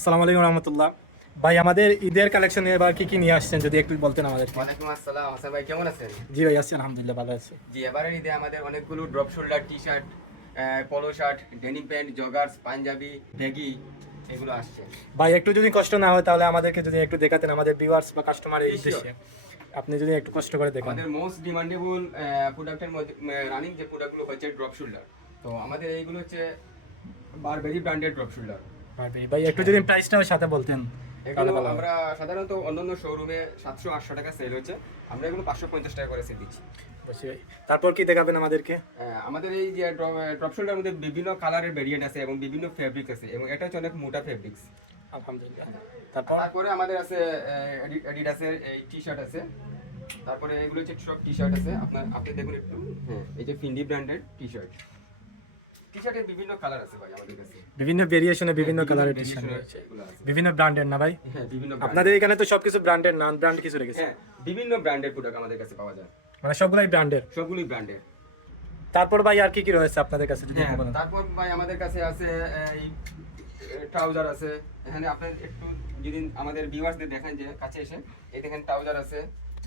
আসসালামু আলাইকুম রহমতুল্লাহ। ভাই আমাদের ঈদের কালেকশন এবার কি কি নিয়ে আসছেন? যদি একটু বলতেন আমাদের ওয়ালাইকুম আসসালাম। হাসান ভাই কেমন আছেন? জি ভাই আছি আলহামদুলিল্লাহ ভালো আছি। জি এবারের ঈদে আমাদের অনেকগুলো drop shoulder T shirt polo shirt denim pant joggers panjabi baggy এগুলো আসছে। ভাই একটু যদি কষ্ট না হয় তাহলে আমাদেরকে যদি একটু দেখাতেন আমাদের ভিউয়ার্স বা কাস্টমার এই উদ্দেশ্যে। আপনি যদি একটু কষ্ট করে দেখেন। আমাদের মোস্ট ডিমান্ডেবল প্রোডাক্টের মধ্যে রানিং যে প্রোডাক্টগুলো হচ্ছে ড্রপ শোল্ডার তো আমাদের এইগুলো হচ্ছে বারবেরি ব্র্যান্ডেড ড্রপ শোল্ডার ভাই, ভাই একটু যদি প্রাইসটাও সাথে বলতেন এগুলো আমরা সাধারণত অন্যান্য শোরুমে সাতশো আটশো টাকা সেল হচ্ছে। আমরা এগুলো পাঁচশো পঞ্চাশ টাকা করে সেল দিচ্ছি। তারপর কি দেখাবেন আমাদেরকে? আমাদের এই যে ড্রপ শোল্ডার মধ্যে বিভিন্ন কালারের ভেরিয়েন্ট আছে এবং বিভিন্ন ফেব্রিক আছে এবং এটা হচ্ছে অনেক মোটা ফেব্রিক্স আলহামদুলিল্লাহ। তারপর? তারপরে আমাদের আছে অ্যাডিডাসের এই টি শার্ট আছে। তারপরে এগুলো হচ্ছে সব টি শার্ট আছে। আপনার আপনি দেখুন একটু। হ্যাঁ। এই যে ফিন্ডি ব্র্যান্ডের টি শার্ট টি শার্টের বিভিন্ন কালার আছে ভাই আমাদের কাছে। বিভিন্ন ভেরিয়েশনে বিভিন্ন কালারের টি variation শার্ট এর রয়েছে এগুলো আছে। বিভিন্ন ব্র্যান্ডের না ভাই? হ্যাঁ বিভিন্ন আপনাদের এখানে তো সবকিছু ব্র্যান্ডের নান ব্র্যান্ড কিছু রেখেছে। হ্যাঁ বিভিন্ন ব্র্যান্ডের প্রোডাক্ট আমাদের কাছে পাওয়া যায়। মানে সবগুলাই ব্র্যান্ডের সবগুলোই ব্র্যান্ডের তারপর ভাই আর কি কি রয়েছে আপনাদের কাছে যদি হ্যাঁ বলেন? তারপর ভাই আমাদের কাছে আছে এই ট্রাউজার আছে। এখানে আপনার একটু যদি আমাদের ভিউয়ার্সদের দেখেন যে কাছে এসে এই দেখেন ট্রাউজার আছে।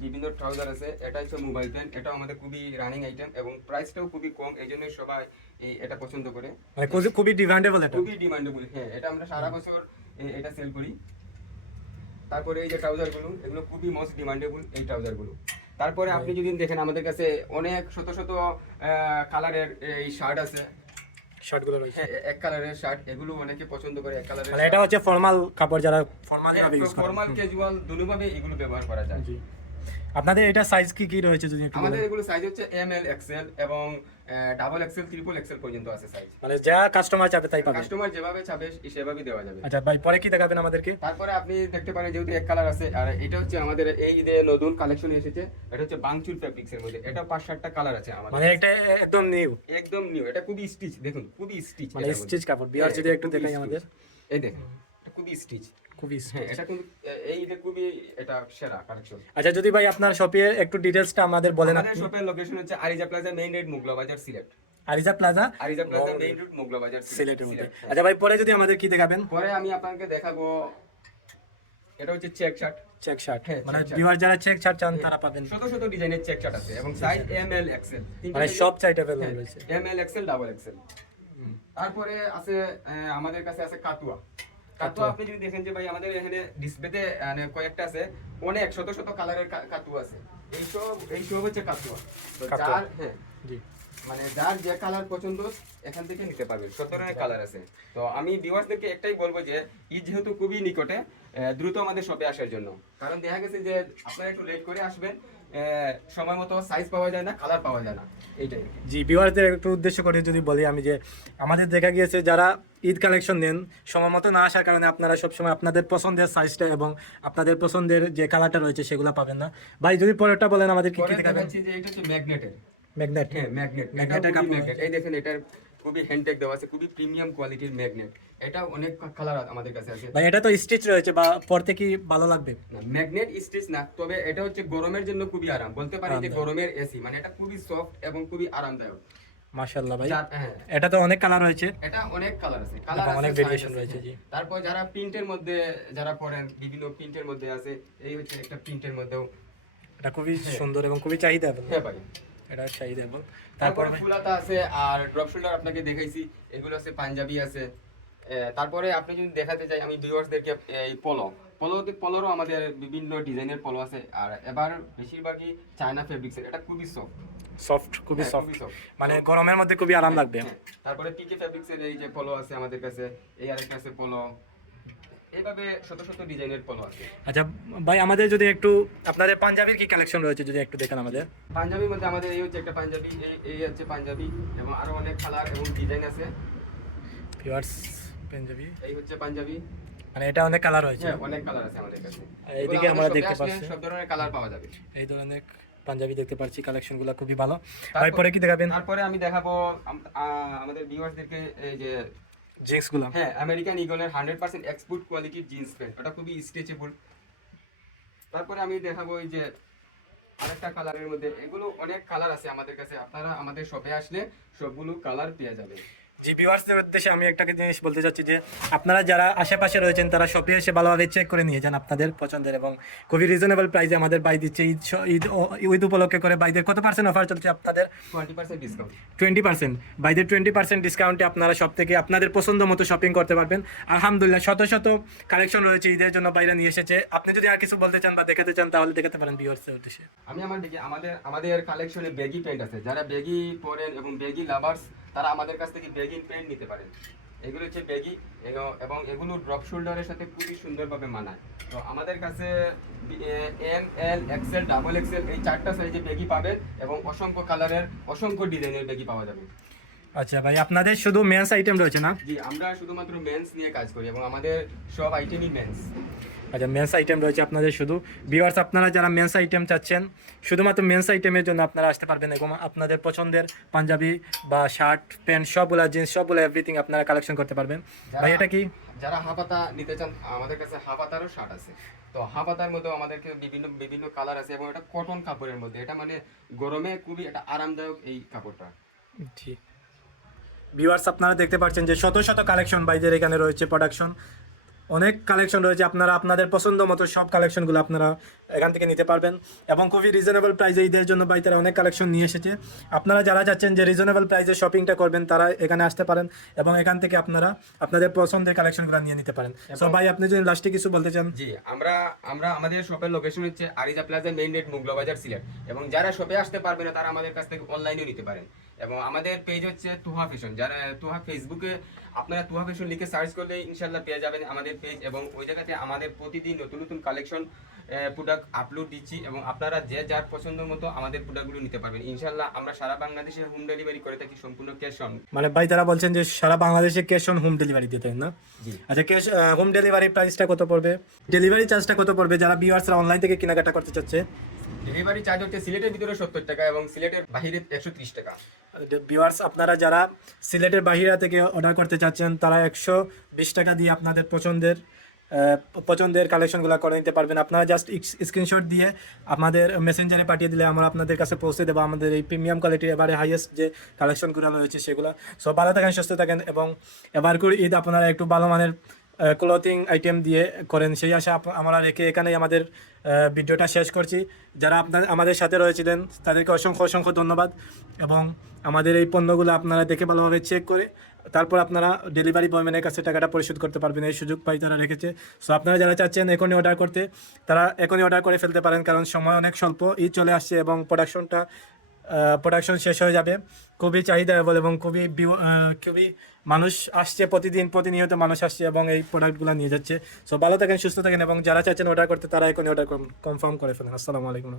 বিভিন্ন ট্রাউজার আছে এটা হচ্ছে মোবাইল প্যান্ট এটাও আমাদের খুবই রানিং আইটেম এবং প্রাইসটাও খুবই কম এই জন্য সবাই এটা পছন্দ করে। মানে খুবই- খুবই ডিমান্ডেবল এটা। খুবই ডিমান্ডেবল হ্যাঁ এটা আমরা সারা বছর এটা সেল করি। তারপরে এই যে ট্রাউজারগুলো এগুলো খুবই মোস্ট ডিমান্ডেবল এই ট্রাউজারগুলো তারপরে আপনি যদি দেখেন আমাদের কাছে অনেক শত শত কালারের এই শার্ট আছে। শার্টগুলো রয়েছে। হ্যাঁ এক কালারের শার্ট এগুলো অনেকে পছন্দ করে এক কালারের মানে এটা হচ্ছে ফর্মাল কাপড় যারা ফর্মাল ভাবে ইউজ করে। ফর্মাল ক্যাজুয়াল দুটোভাবে এগুলো ব্যবহার করা যায়। আপনাদের এটা সাইজ কি কি রয়েছে যদি একটু আমাদের এগুলো সাইজ হচ্ছে এম এল এক্সেল এবং ডাবল এক্সেল ট্রিপল এক্সেল পর্যন্ত আছে সাইজ মানে যা কাস্টমার চাবে তাই পাবে কাস্টমার যেভাবে চাবে সেভাবেই দেওয়া যাবে। আচ্ছা ভাই পরে কি দেখাবেন আমাদেরকে? তারপরে আপনি দেখতে পারেন যেহেতু এক কালার আছে আর এটা হচ্ছে আমাদের এই যে নতুন কালেকশন এসেছে এটা হচ্ছে বাংচুর ফেব্রিক্স এর মধ্যে। এটা পাঁচ সাতটা কালার আছে আমাদের। মানে এটা একদম নিউ একদম নিউ এটা খুবই স্টিচ দেখুন খুবই স্টিচ মানে স্টিচ কাপড়। বিয়ার যদি একটু দেখাই আমাদের। এই দেখুন এটা খুবই স্টিচ খুবই হ্যাঁ এটা কিন্তু এই যে খুবই এটা সেরা কালেকশন আচ্ছা যদি ভাই আপনার শপে একটু ডিটেলসটা আমাদের বলেন আমাদের আপনি। শপের লোকেশন হচ্ছে Ariza plaza main road Mughla Bazar Sylhet Ariza plaza Ariza plaza main road Mughla Bazar সিলেটের মধ্যে। হ্যাঁ। আচ্ছা ভাই পরে যদি আমাদের কি দেখাবেন? পরে আমি আপনাকে দেখাবো এটা হচ্ছে চেক শার্ট চেক শার্ট হ্যাঁ, মানে। বিয়ার যারা চেক শার্ট চান তারা পাবেন। শত শত ডিজাইনের চেক শার্ট আছে এবং সাইজ এম এল এক্সেল মানে সব চাইটা হ্যাঁ। অ্যাভেলেবল রয়েছে M L XL double XL তারপরে আছে আহ, আমাদের কাছে আছে কাতুয়া কাতুয়া আপনি যদি দেখেন যে ভাই আমাদের এখানে ডিসপ্লেতে মানে কয়েকটা আছে অনেক শত শত কালারের কাতুয়া আছে। এইসব এইসব হচ্ছে কাতুয়া তো কাতুয়া। যার হ্যাঁ। জি। মানে যার যে কালার পছন্দ এখান থেকে নিতে পারবেন সব ধরনের কালার আছে। তো আমি ভিউয়ার্সদেরকে একটাই বলব যে ঈদ যেহেতু খুবই নিকটে দ্রুত আমাদের শপে আসার জন্য। কারণ দেখা গেছে যে আপনারা একটু লেট করে আসবেন সময় মতো সাইজ পাওয়া যায় না কালার পাওয়া যায় না। এইটাই। জি একটু উদ্দেশ্য করে যদি বলি আমি যে আমাদের দেখা গিয়েছে যারা ঈদ কালেকশন নেন সময় মতো না আসার কারণে আপনারা সবসময় আপনাদের পছন্দের সাইজটা এবং আপনাদের পছন্দের যে কালারটা রয়েছে সেগুলো পাবেন না। ভাই যদি পরেরটা বলেন আমাদের কি কি দেখাবেন? যে এটা হচ্ছে ম্যাগনেটের ম্যাগনেট হ্যাঁ ম্যাগনেট ম্যাগনেটের কাপড়। ম্যাগনেট এই দেখেন এটার খুবই হ্যান্ডটেক দেওয়া আছে খুবই প্রিমিয়াম কোয়ালিটির ম্যাগনেট এটা অনেক কালার আমাদের কাছে আছে। ভাই এটা তো স্টিচ রয়েছে বা পরতে কি ভালো লাগবে? ম্যাগনেট স্টিচ না তবে এটা হচ্ছে গরমের জন্য খুবই আরাম। বলতে পারি যে গরমের এসি মানে এটা খুবই সফট এবং খুবই আরামদায়ক। মাশাআল্লাহ ভাই। হ্যাঁ। এটা তো অনেক কালার রয়েছে। এটা অনেক কালার আছে। কালার আছে অনেক আছে, রয়েছে, হ্যাঁ। জি। তারপর যারা প্রিন্টের মধ্যে যারা পড়েন বিভিন্ন প্রিন্টের মধ্যে আছে এই হচ্ছে একটা প্রিন্টের মধ্যেও এটা খুবই সুন্দর এবং খুবই চাহিদা হ্যাঁ ভাই। এটা তারপর ফুলাতা আছে আর ড্রপ শোল্ডার আপনাকে দেখাইছি এগুলো আছে পাঞ্জাবি আছে। তারপরে আপনি যদি দেখাতে চাই আমি ভিউয়ার্সদেরকে এই পলো পলো পলোরও আমাদের বিভিন্ন ডিজাইনের পলো আছে আর এবার বেশিরভাগই চায়না ফেব্রিক্সের এটা খুবই সফট সফট খুবই হ্যাঁ, সফট মানে গরমের মধ্যে খুবই আরাম লাগবে। তারপরে পিকে ফেব্রিক্সের এই যে পলো আছে আমাদের কাছে এই আরেকটা আছে পলো এইভাবে শত শত ডিজাইনের পলো আছে। আচ্ছা ভাই আমাদের যদি একটু আপনাদের পাঞ্জাবির কি কালেকশন রয়েছে যদি একটু দেখেন আমাদের। পাঞ্জাবির মধ্যে আমাদের এই হচ্ছে একটা পাঞ্জাবি এই হচ্ছে পাঞ্জাবি এবং আরও অনেক কালার এবং ডিজাইন আছে। পাঞ্জাবি। এই হচ্ছে পাঞ্জাবি। মানে এটা অনেক কালার রয়েছে। হ্যাঁ অনেক কালার আছে আমাদের কাছে। এইদিকে আমরা দেখতে পাচ্ছি। সব ধরনের কালার পাওয়া যাবে। এই ধরনের পাঞ্জাবি দেখতে পাচ্ছি কালেকশনগুলো খুবই ভালো। তারপর- পরে কি দেখাবেন? তারপরে আমি দেখাবো আমাদের ভিউয়ার্সদেরকে এই যে জিন্সগুলো। হ্যাঁ আমেরিকান ইগলের হান্ড্রেড পার্সেন্ট এক্সপোর্ট কোয়ালিটির জিন্স প্যান্ট ওটা খুবই স্ট্রেচেবল তারপরে আমি দেখাবো এই যে আরেকটা কালারের মধ্যে। এগুলো অনেক কালার আছে আমাদের কাছে। আপনারা আমাদের শপে আসলে সবগুলো কালার পেয়ে যাবেন। জি ভিউয়ার্সদের উদ্দেশ্যে আমি একটা জিনিস বলতে চাচ্ছি যে আপনারা যারা আশেপাশে রয়েছেন তারা শপে এসে ভালোভাবে চেক করে নিয়ে যান আপনাদের পছন্দের এবং খুবই রিজনেবল প্রাইসে আমাদের বাই দিচ্ছে। ঈদ ঈদ ঈদ উপলক্ষে করে বাইদের কত পার্সেন্ট অফার চলছে আপনাদের? Twenty percent discount twenty percent বাইদের twenty percent ডিসকাউন্টে আপনারা সব থেকে আপনাদের পছন্দ মতো শপিং করতে পারবেন। আলহামদুলিল্লাহ শত শত কালেকশন রয়েছে ঈদের জন্য বাইরে নিয়ে এসেছে। আপনি যদি আর কিছু বলতে চান বা দেখাতে চান তাহলে দেখাতে পারেন ভিউয়ার্সের উদ্দেশ্যে। আমি আমার দেখি আমাদের আমাদের কালেকশনে ব্যাগি প্যান্ট আছে। যারা ব্যাগি পরেন এবং ব্যাগি লাভার্স তারা আমাদের কাছ থেকে ব্যাগিং প্যান্ট নিতে পারেন এগুলো হচ্ছে ব্যাগি এবং এগুলো ড্রপ শোল্ডারের সাথে খুবই সুন্দরভাবে মানায়। তো আমাদের কাছে M L XL double XL এই চারটা সাইজে ব্যাগি পাবেন এবং অসংখ্য কালারের অসংখ্য ডিজাইনের ব্যাগি পাওয়া যাবে। আচ্ছা ভাই আপনাদের শুধু মেন্স আইটেম রয়েছে না? জি আমরা শুধুমাত্র মেন্স নিয়ে কাজ করি এবং আমাদের সব আইটেমই মেন্স আচ্ছা মেন্স আইটেম রয়েছে আপনাদের শুধু। ভিউয়ার্স আপনারা যারা মেন্স আইটেম চাচ্ছেন শুধুমাত্র মেন্স আইটেমের জন্য আপনারা আসতে পারবেন এবং আপনাদের পছন্দের পাঞ্জাবি বা শার্ট প্যান্ট সবগুলা জিন্স সবগুলো এভরিথিং আপনারা কালেকশন করতে পারবেন। ভাই এটা কি? যারা হাফাতা নিতে চান আমাদের কাছে হাফাতারও শার্ট আছে। তো হাফাতার মধ্যে আমাদেরকে বিভিন্ন বিভিন্ন কালার আছে এবং এটা কটন কাপড়ের মধ্যে। এটা মানে গরমে খুবই এটা আরামদায়ক এই কাপড়টা। জি। ভিউয়ার্স আপনারা দেখতে পাচ্ছেন যে শত শত কালেকশন বাইদের এখানে রয়েছে প্রোডাকশন অনেক কালেকশন রয়েছে আপনারা আপনাদের পছন্দ মতো সব কালেকশনগুলো আপনারা এখান থেকে নিতে পারবেন। এবং খুবই রিজনেবল প্রাইসে ঈদের জন্য বাই তারা অনেক কালেকশন নিয়ে এসেছে। আপনারা যারা চাচ্ছেন যে রিজনেবল প্রাইসে শপিংটা করবেন তারা এখানে আসতে পারেন এবং এখান থেকে আপনারা আপনাদের পছন্দের কালেকশনগুলো নিয়ে নিতে পারেন। সো ভাই আপনি যদি লাস্টে কিছু বলতে চান? জি আমরা আমরা আমাদের শপের লোকেশন হচ্ছে আরিজা প্লাজা মেইন রোড মুগলো বাজার সিলেট। এবং যারা শপে আসতে পারবে না তারা আমাদের কাছ থেকে অনলাইনেও নিতে পারেন। এবং আমাদের পেজ হচ্ছে তুহা ফ্যাশন যারা তুহা ফেসবুকে আপনারা তুহা ফ্যাশন লিখে সার্চ করলে ইনশাল্লাহ পেয়ে যাবেন আমাদের পেজ এবং ওই জায়গাতে আমাদের প্রতিদিন নতুন নতুন কালেকশন প্রোডাক্ট আপলোড দিচ্ছি এবং আপনারা যে যার পছন্দ মতো আমাদের প্রোডাক্টগুলো নিতে পারবেন। ইনশাল্লাহ আমরা সারা বাংলাদেশে হোম ডেলিভারি করে থাকি সম্পূর্ণ ক্যাশ অন মানে ভাই তারা বলছেন যে সারা বাংলাদেশে ক্যাশ অন হোম ডেলিভারি দিতে না? আচ্ছা ক্যাশ হোম ডেলিভারি প্রাইসটা কত পড়বে? ডেলিভারি চার্জটা কত পড়বে? যারা ভিউয়ার্সরা অনলাইন থেকে কেনাকাটা করতে চাচ্ছে ডেলিভারি চার্জ হচ্ছে সিলেটের ভিতরে সত্তর টাকা এবং সিলেটের বাইরে একশো ত্রিশ টাকা। ভিউয়ার্স আপনারা যারা সিলেটের বাহিরা থেকে অর্ডার করতে চাচ্ছেন, তারা একশো বিশ টাকা দিয়ে আপনাদের পছন্দের পছন্দের কালেকশনগুলো করে নিতে পারবেন। আপনারা জাস্ট স্ক্রিনশট দিয়ে আমাদের মেসেঞ্জারে পাঠিয়ে দিলে আমরা আপনাদের কাছে পৌঁছে দেবো আমাদের এই প্রিমিয়াম কোয়ালিটির এবারে হাইয়েস্ট যে কালেকশনগুলো রয়েছে সেগুলো। সব ভালো থাকেন, সুস্থ থাকেন এবং এবার করে ঈদ আপনারা একটু ভালো মানের ক্লথিং আইটেম দিয়ে করেন। সেই আশা আমরা রেখে এখানেই আমাদের ভিডিওটা শেষ করছি। যারা আপনার, আমাদের সাথে রয়েছিলেন, তাদেরকে অসংখ্য অসংখ্য ধন্যবাদ। এবং আমাদের এই পণ্যগুলো আপনারা দেখে ভালোভাবে চেক করে, তারপর আপনারা ডেলিভারি বয়ম্যানের কাছে টাকাটা পরিশোধ করতে পারবেন। এই সুযোগ পাই তারা রেখেছে। সো আপনারা যারা চাচ্ছেন এখনই অর্ডার করতে, তারা এখনই অর্ডার করে ফেলতে পারেন, কারণ সময় অনেক স্বল্প ই চলে আসছে এবং প্রোডাকশনটা প্রোডাকশন শেষ হয়ে যাবে। খুবই চাহিদা এবং এবং খুবই খুবই মানুষ আসছে প্রতিদিন, প্রতিনিয়ত মানুষ আসছে এবং এই প্রোডাক্টগুলো নিয়ে যাচ্ছে। সো ভালো থাকেন, সুস্থ থাকেন এবং যারা চাচ্ছেন অর্ডার করতে, তারা এখন অর্ডার কনফার্ম করে ফেলেন। আসসালামু আলাইকুম।